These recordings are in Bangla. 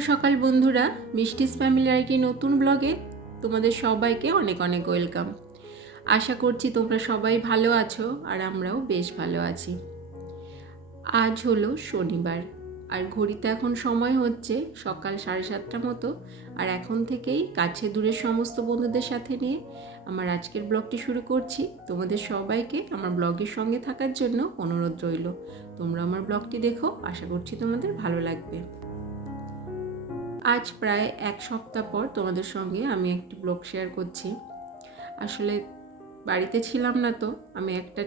সকাল বন্ধুরা মিষ্টিস ফ্যামিলির একটি নতুন ব্লগে তোমাদের সবাইকে অনেক অনেক ওয়েলকাম। আশা করছি তোমরা সবাই ভালো আছো আর আমরাও বেশ ভালো আছি। আজ হলো শনিবার, আর ঘড়িতে এখন সময় হচ্ছে সকাল সাড়ে সাতটা মতো, আর এখন থেকেই কাছে দূরের সমস্ত বন্ধুদের সাথে নিয়ে আমার আজকের ব্লগটি শুরু করছি। তোমাদের সবাইকে আমার ব্লগের সঙ্গে থাকার জন্য অনুরোধ রইল। তোমরা আমার ব্লগটি দেখো, আশা করছি তোমাদের ভালো লাগবে। আজ প্রায় এক সপ্তাহ পর তোমাদের সঙ্গে আমি একটি ব্লগ শেয়ার করছি। আসলে বাড়িতে ছিলাম না তো, আমি একটা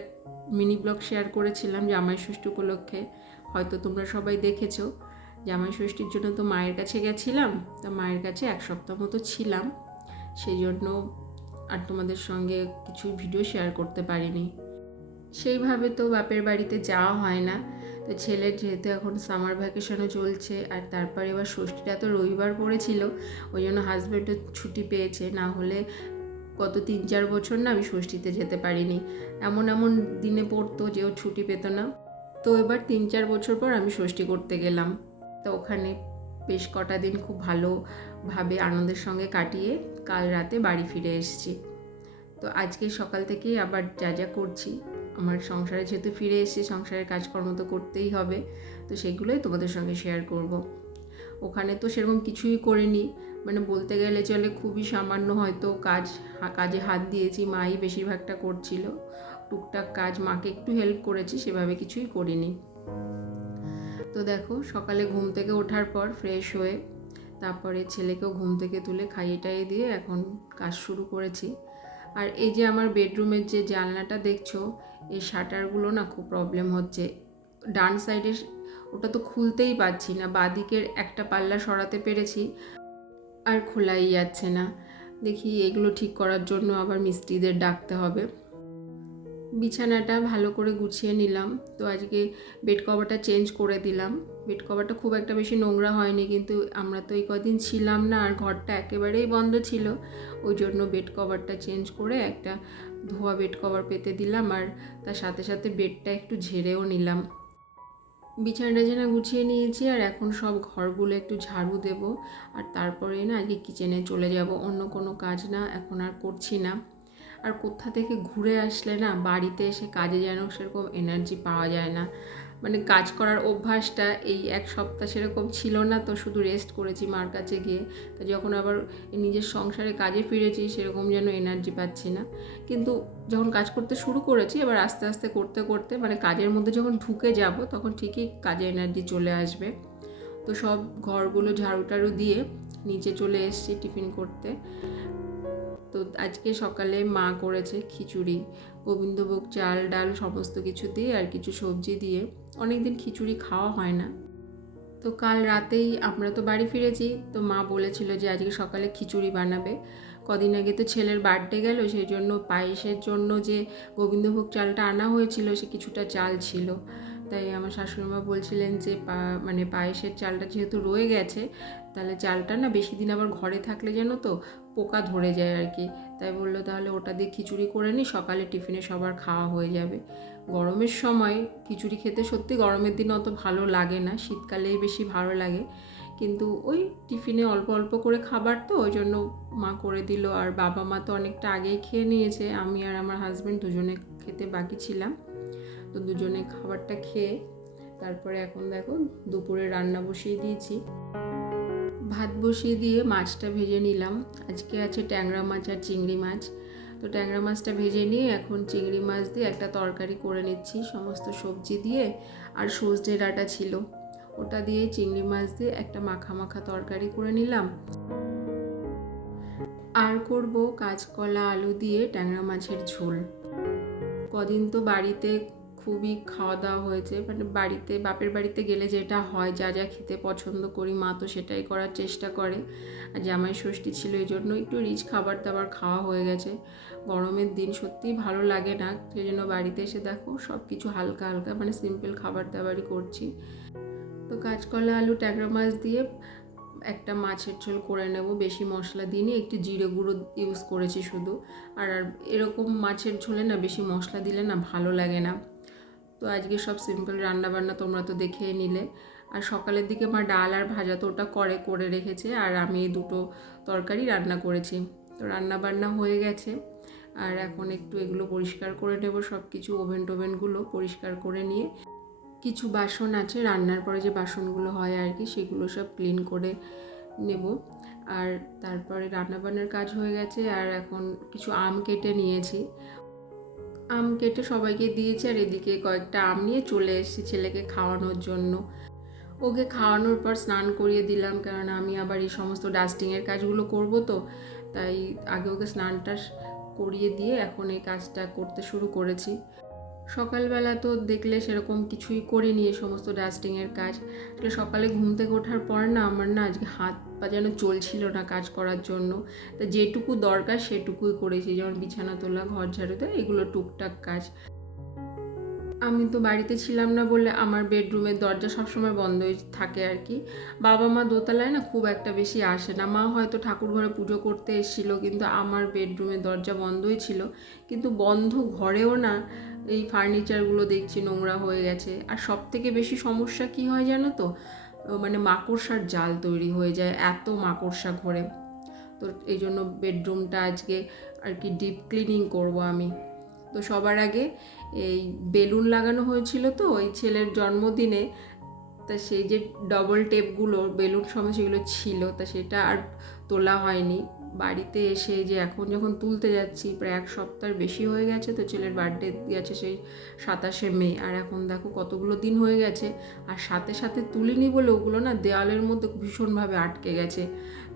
মিনি ব্লগ শেয়ার করেছিলাম জামাই ষষ্ঠী উপলক্ষে। হয়তো তোমরা সবাই দেখেছ, জামাই ষষ্ঠীর জন্য তো মায়ের কাছে গেছিলাম, তা মায়ের কাছে এক সপ্তাহ মতো ছিলাম। সেই জন্য আর তোমাদের সঙ্গে কিছু ভিডিও শেয়ার করতে পারিনি। সেইভাবে তো বাপের বাড়িতে যাওয়া হয় না। তো ছেলের যেহেতু এখন সামার ভ্যাকেশনও চলছে, আর তারপর এবার ষষ্ঠীটা তো রবিবার পড়েছিল, ওই জন্য হাজব্যান্ডও ছুটি পেয়েছে, না হলে গত তিন চার বছর না আমি ষষ্ঠীতে যেতে পারিনি। এমন এমন দিনে পড়তো যে ও ছুটি পেত না। তো এবার তিন চার বছর পর আমি ষষ্ঠী করতে গেলাম। তো ওখানে বেশ কটা দিন খুব ভালোভাবে আনন্দের সঙ্গে কাটিয়ে কাল রাতে বাড়ি ফিরে এসেছি। তো আজকে সকাল থেকেই আবার যা যা করছি আমার সংসারে যেহেতু ফিরে এসেছি সংসারের কাজকর্ম তো করতেই হবে, তো সেগুলোই তোমাদের সঙ্গে শেয়ার করব। ওখানে তো সেরকম কিছুই করিনি মানে বলতে গেলে চলে খুবই সামান্য হয়তো কাজ কাজে হাত দিয়েছি, মাই বেশিরভাগটা করছিল, টুকটাক কাজ মাকে একটু হেল্প করেছি, সেভাবে কিছুই করিনি তো দেখো, সকালে ঘুম থেকে ওঠার পর ফ্রেশ হয়ে, তারপরে ছেলেকেও ঘুম থেকে তুলে খাইয়ে টাইয়ে দিয়ে এখন কাজ শুরু করেছি আর এই যে আমার বেডরুমের যে জানলাটা দেখছ এই শাটারগুলো না খুব প্রবলেম হচ্ছে। ডান সাইডের ওটা তো খুলতেই পারছি না, বাঁদিকের একটা পাল্লা সরাতে পেরেছি, আর খোলাই যাচ্ছে না। দেখি এগুলো ঠিক করার জন্য আবার মিস্ত্রিদের ডাকতে হবে। বিছানাটা ভালো করে গুছিয়ে নিলাম। তো আজকে বেড কভারটা চেঞ্জ করে দিলাম। বেড কভারটা খুব একটা বেশি নোংরা হয়নি, কিন্তু আমরা তো এই কদিন ছিলাম না, আর ঘরটা একেবারেই বন্ধ ছিল। ওই জন্য বেড কভারটা চেঞ্জ করে একটা ধোয়া বেড কভার পেতে দিলাম আর তার সাথে সাথে বেডটা একটু ঝেড়েও নিলাম। বিছানাটা যেন গুছিয়ে নিয়েছি আর এখন সব ঘরগুলো একটু ঝাড়ু দেব আর তারপরে না আগে কিচেনে চলে যাব। অন্য কোনো কাজ না, এখন আর করছি না। আর কোথা থেকে ঘুরে আসলে না বাড়িতে এসে কাজে যেন সেরকম এনার্জি পাওয়া যায় না। মানে কাজ করার অভ্যাসটা এই এক সপ্তাহ সেরকম ছিল না, তো শুধু রেস্ট করেছি মার কাছে গিয়ে। তা যখন আবার নিজের সংসারে কাজে ফিরেছি, সেরকম যেন এনার্জি পাচ্ছি না। কিন্তু যখন কাজ করতে শুরু করেছি, এবার আস্তে আস্তে করতে করতে মানে কাজের মধ্যে যখন ঢুকে যাব, তখন ঠিকই কাজে এনার্জি চলে আসবে। তো সব ঘরগুলো ঝাড়ু টাড়ু দিয়ে নিচে চলে এসেছি টিফিন করতে। তো আজকে সকালে মা করেছে খিচুড়ি। গোবিন্দভোগ চাল, ডাল সমস্ত কিছু দিয়ে আর কিছু সবজি দিয়ে। অনেক দিন খিচুড়ি খাওয়া হয় না। তো কাল রাতেই আমরা তো বাড়ি ফিরেছি, তো মা বলেছিল যে আজকে সকালে খিচুড়ি বানাবে। কদিন আগে তো ছেলের বার্থডে গেল, সেই জন্য পায়েসের জন্য যে গোবিন্দভোগ চালটা আনা হয়েছিল, সে কিছুটা চাল ছিল। তাই আমার শাশুড়িমা বলছিলেন যে পা মানে পায়েসের চালটা যেহেতু রয়ে গেছে, তাহলে চালটা না বেশি দিন আবার ঘরে থাকলে যেন তো পোকা ধরে যায় আর কি। তাই বলল তাহলে ওটা দিয়ে খিচুড়ি করে নিই সকালে টিফিনে সবার খাওয়া হয়ে যাবে। গরমের সময় খিচুড়ি খেতে সত্যি গরমের দিন অত ভালো লাগে না, শীতকালেই বেশি ভালো লাগে। কিন্তু ওই টিফিনে অল্প অল্প করে খাবার তো, ওই জন্য মা করে দিল। আর বাবা মা তো অনেকটা আগেই খেয়ে নিয়েছে, আমি আর আমার হাজব্যান্ড দুজনে খেতে বাকি ছিলাম। তো দুজনে খাবারটা খেয়ে তারপরে এখন দেখো দুপুরে রান্না বসিয়ে দিয়েছি। ভাত বসিয়ে দিয়ে মাছটা ভেজে নিলাম। আজকে আছে ট্যাংরা মাছ আর চিংড়ি মাছ। তো ট্যাংরা মাছটা ভেজে নিয়ে এখন চিংড়ি মাছ দিয়ে একটা তরকারি করে নিচ্ছি, সমস্ত সবজি দিয়ে। আর সজনে ডাঁটা ছিল, ওটা দিয়ে চিংড়ি মাছ দিয়ে একটা মাখা মাখা তরকারি করে নিলাম। আর করব কাঁচকলা আলু দিয়ে ট্যাংরা মাছের ঝোল। কদিন তো বাড়িতে খুবই খাওয়া দাওয়া হয়েছে। মানে বাড়িতে, বাপের বাড়িতে গেলে যেটা হয়, যা যা খেতে পছন্দ করি, মা তো সেটাই করার চেষ্টা করে। আর জামাই ষষ্ঠী ছিল এই জন্য একটু রিচ খাবার দাবার খাওয়া হয়ে গেছে। গরমের দিন সত্যিই ভালো লাগে না। সেই জন্য বাড়িতে এসে দেখো সব কিছু হালকা হালকা মানে সিম্পল খাবার দাবারই করছি। তো কাঁচকলা, আলু, ট্যাংরা মাছ দিয়ে একটা মাছের ঝোল করে নেব। বেশি মশলা দিইনি, একটু জিরে গুঁড়ো ইউজ করেছি শুধু। আর এরকম মাছের ঝোলে না, বেশি মশলা দিলে না ভালো লাগে না। তো আজকে সব সিম্পল রান্নাবান্না তোমরা তো দেখে নিলে। আর সকালের দিকে মা ডাল আর ভাজা তো ওটা করে করে রেখেছে। আর আমি এই দুটো তরকারি রান্না করেছি। তো রান্না বান্না হয়ে গেছে। আর এখন একটু এগুলো পরিষ্কার করে নেব সব কিছু ওভেন টোভেনগুলো পরিষ্কার করে নিয়ে। কিছু বাসন আছে, রান্নার পরে যে বাসনগুলো হয় আর কি, সেগুলো সব ক্লিন করে নেব। আর তারপরে রান্নাবান্নার কাজ হয়ে গেছে। আর এখন কিছু আম কেটে নিয়েছি। আম কেটে সবাইকে দিয়েছে আর এদিকে কয়েকটা আম নিয়ে চলে এসেছি ছেলেকে খাওয়ানোর জন্য। ওকে খাওয়ানোর পর স্নান করিয়ে দিলাম, কারণ আমি আবার এই সমস্ত ডাস্টিংয়ের কাজগুলো করব তো। তাই আগে ওকে স্নানটা করিয়ে দিয়ে এখন এই কাজটা করতে শুরু করেছি। সকালবেলা তো দেখলে সেরকম কিছুই করিনি এই সমস্ত ডাস্টিংয়ের কাজ। আসলে সকালে ঘুম থেকে ওঠার পর না আমার না আজকে হাত পা যেন চলছিল না কাজ করার জন্য। তা যেটুকু দরকার সেটুকুই করেছি, যেমন বিছানা তোলা, ঘর ঝাড়ু দেওয়া এগুলো টুকটাক কাজ। আমি তো বাড়িতে ছিলাম না বলে আমার বেডরুমের দরজা সবসময় বন্ধই থাকে আর কি। বাবা মা দোতলায় না খুব একটা বেশি আসে না। মা হয়তো ঠাকুর ঘরে পুজো করতে এসেছিল, কিন্তু আমার বেডরুমের দরজা বন্ধই ছিল। কিন্তু বন্ধ ঘরেও না এই ফার্নিচারগুলো দেখছি, নোংরা হয়ে গেছে। আর সব থেকে বেশি সমস্যা কি হয় জানো তো? মানে মাকড়সার জাল তৈরি হয়ে যায়, এত মাকড়সা ঘরে। তো এই জন্য বেডরুমটা আজকে আর কি ডিপ ক্লিনিং করব আমি। তো সবার আগে এই বেলুন লাগানো হয়েছিল তো, ওই ছেলের জন্মদিনে। তা সেই যে ডবল টেপগুলো বেলুন সময় সেগুলো ছিল, তা সেটা আর তোলা হয়নি। বাড়িতে এসে যে এখন যখন তুলতে যাচ্ছি, প্রায় এক সপ্তাহের বেশি হয়ে গেছে তো ছেলের বার্থডে গেছে সেই সাতাশে মে। আর এখন দেখো কতগুলো দিন হয়ে গেছে, আর সাথে সাথে তুলিনি বলে ওগুলো না দেওয়ালের মধ্যে ভীষণভাবে আটকে গেছে।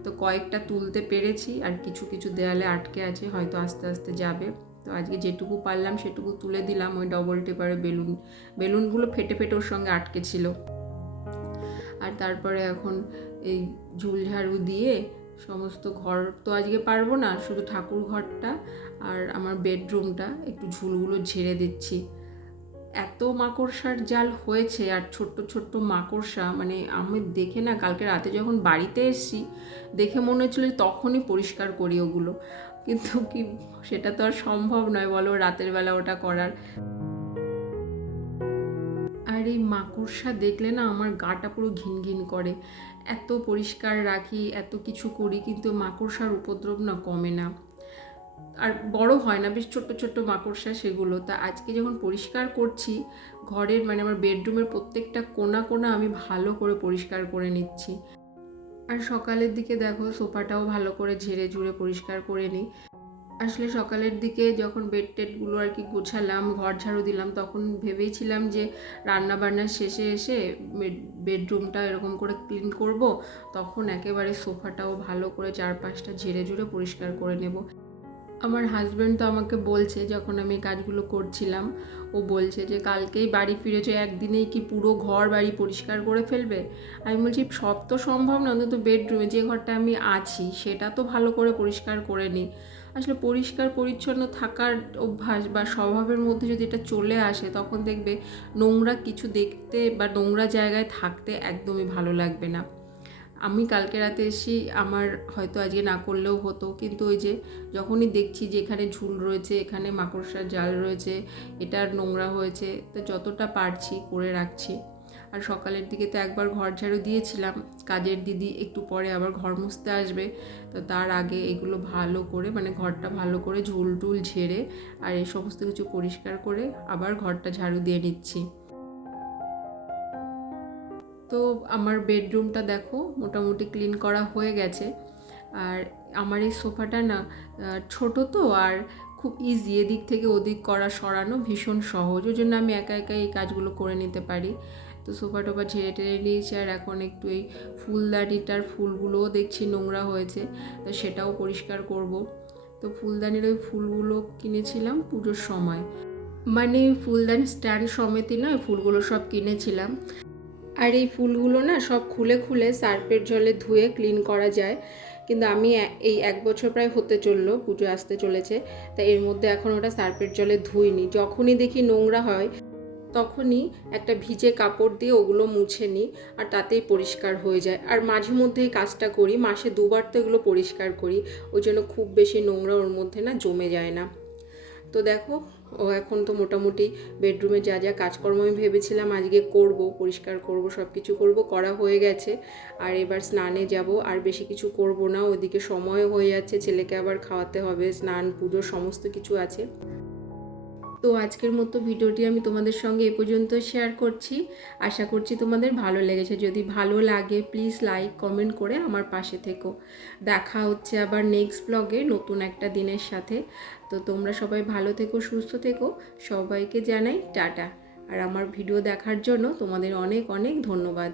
তো কয়েকটা তুলতে পেরেছি আর কিছু কিছু দেয়ালে আটকে আছে, হয়তো আস্তে আস্তে যাবে। তো আজকে যেটুকু পারলাম সেটুকু তুলে দিলাম, ওই ডবল টেপারে বেলুন। বেলুনগুলো ফেটে ফেটে ওর সঙ্গে আটকে ছিল। আর তারপরে এখন এই ঝুলঝাড়ু দিয়ে সমস্ত ঘর তো আজকে পারব না, শুধু ঠাকুর ঘরটা আর আমার বেডরুমটা, একটু ঝুলগুলো ঝেড়ে দিচ্ছি। এত মাকড়সার জাল হয়েছে আর ছোট্ট ছোট্ট মাকড়সা মানে আমি দেখে না, কালকে রাতে যখন বাড়িতে এসছি, দেখে মনে হচ্ছিল তখনই পরিষ্কার করি ওগুলো। কিন্তু কি, সেটা তো আর সম্ভব নয়, বলো, রাতের বেলা ওটা করার। আর এই মাকড়সা দেখলে না আমার গাটা পুরো ঘিন ঘিন করে। এত পরিষ্কার রাখি, এত কিছু করি, কিন্তু মাকড়সার উপদ্রব না কমে না। আর বড় হয় না, বেশ ছোট্ট ছোট্ট মাকড়সা সেগুলো। তা আজকে যখন পরিষ্কার করছি, ঘরের মানে আমার বেডরুমের প্রত্যেকটা কোনা কোনা আমি ভালো করে পরিষ্কার করে নিচ্ছি। আর সকালের দিকে দেখো, সোফাটাও ভালো করে ঝেড়ে ঝুড়ে পরিষ্কার করে নিই। আসলে সকালের দিকে যখন বেড টেডগুলো আর কি গোছালাম, ঘর ঝাড়ু দিলাম, তখন ভেবেইছিলাম যে রান্না বান্নার শেষে এসে বেডরুমটা এরকম করে ক্লিন করব। তখন একেবারে সোফাটাও ভালো করে চারপাশটা ঝেড়ে ঝুড়ে পরিষ্কার করে নেব। আমার হাজব্যান্ড তো আমাকে বলছে, যখন আমি কাজগুলো করছিলাম, ও বলছে যে কালকেই বাড়ি ফিরেছো, একদিনেই কি পুরো ঘর বাড়ি পরিষ্কার করে ফেলবে? আমি বলছি, সব তো সম্ভব না, অন্তত বেডরুমে যে ঘরটা আমি আছি, সেটা তো ভালো করে পরিষ্কার করে নিই আসলে পরিষ্কার, পরিচ্ছন্ন থাকার অভ্যাস বা স্বভাবের মধ্যে যদি এটা চলে আসে, তখন দেখবে নোংরা কিছু দেখতে বা নোংরা জায়গায় থাকতে একদমই ভালো লাগবে না। আমি কালকে রাতে এসি আমার হয়তো আজকে না করলেও হতো, কিন্তু ওই যে যখনই দেখছি যে এখানে ঝুল রয়েছে, এখানে মাকড়সার জাল রয়েছে এটার নোংরা হয়েছে, তো যতটা পারছি করে রাখছি। আর সকালের দিকে তো একবার ঘর ঝাড়ু দিয়েছিলাম। কাজের দিদি একটু পরে আবার ঘর মুছতে আসবে। তো তার আগে এগুলো ভালো করে মানে ঘরটা ভালো করে ঝুল টুল ঝেড়ে আর এই সমস্ত কিছু পরিষ্কার করে আবার ঘরটা ঝাড়ু দিয়ে নিচ্ছি। তো আমার বেডরুমটা দেখো মোটামুটি ক্লিন করা হয়ে গেছে। আর আমার এই সোফাটা না ছোট তো আর খুব ইজি এদিক থেকে ওদিক করা সরানো ভীষণ সহজ। ওই জন্য আমি একা একা এই কাজগুলো করে নিতে পারি। তো সোফা টোফা ঝেড়ে টেড়ে নিয়েছি, আর এখন একটু এই ফুলদানিটার ফুলগুলোও দেখছি নোংরা হয়েছে, তো সেটাও পরিষ্কার করব। তো ফুলদানির ওই ফুলগুলো কিনেছিলাম পুজোর সময়। মানে ফুলদানি স্ট্যান্ড সমেতই না ফুলগুলো সব কিনেছিলাম। আর এই ফুলগুলো না সব খুলে খুলে সার্পের জলে ধুয়ে ক্লিন করা যায়। কিন্তু আমি এই এক বছর প্রায় হতে চলল, পুজো আসতে চলেছে। তা এর মধ্যে এখন ওটা সার্পের জলে ধুইনি। যখনই দেখি নোংরা হয় তখনই একটা ভিজে কাপড় দিয়ে ওগুলো মুছে নিই আর তাতেই পরিষ্কার হয়ে যায়। আর মাঝে মধ্যে এই কাজটা করি, মাসে দুবার তো এগুলো পরিষ্কার করি, ওই জন্য খুব বেশি নোংরা ওর মধ্যে না জমে যায় না। তো দেখো, ও এখন তো মোটামুটি বেডরুমে যা যা কাজকর্ম আমি ভেবেছিলাম আজকে করব, পরিষ্কার করব সব কিছু করব, করা হয়ে গেছে। আর এবার স্নানে যাব, আর বেশি কিছু করব না ওদিকে সময় হয়ে যাচ্ছে, ছেলেকে আবার খাওয়াতে হবে, স্নান, পুজো, সমস্ত কিছু আছে। তো আজকের মতো ভিডিওটি আমি তোমাদের সঙ্গে এ পর্যন্ত শেয়ার করছি। আশা করছি তোমাদের ভালো লেগেছে। যদি ভালো লাগে প্লিজ লাইক কমেন্ট করে আমার পাশে থেকো। দেখা হচ্ছে আবার নেক্সট ব্লগে নতুন একটা দিনের সাথে। তো তোমরা সবাই ভালো থেকো, সুস্থ থেকো। সবাইকে জানাই টাটা। আর আমার ভিডিও দেখার জন্য তোমাদের অনেক অনেক ধন্যবাদ।